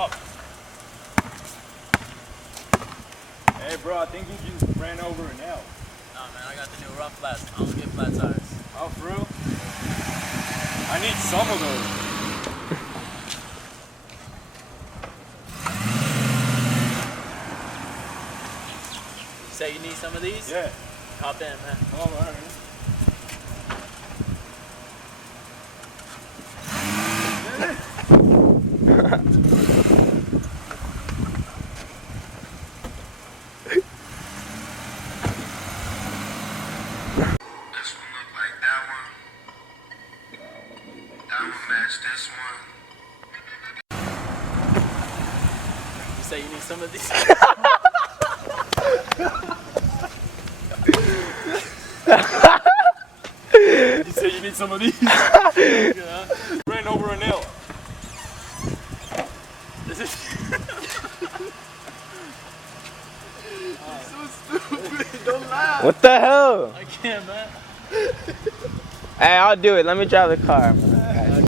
up. Hey bro, I think you just ran over a nail. Nah man, I got the new rough flats. I don't get flat tires. Oh, for real? I need some of those. You say you need some of these? Yeah. Hop in, man. Oh, alright. You say you need some of these? You say you need some of these? Yeah. Ran over a nail. This is so stupid. Don't laugh. What the hell? I can't, man. Hey, I'll do it. Let me drive the car.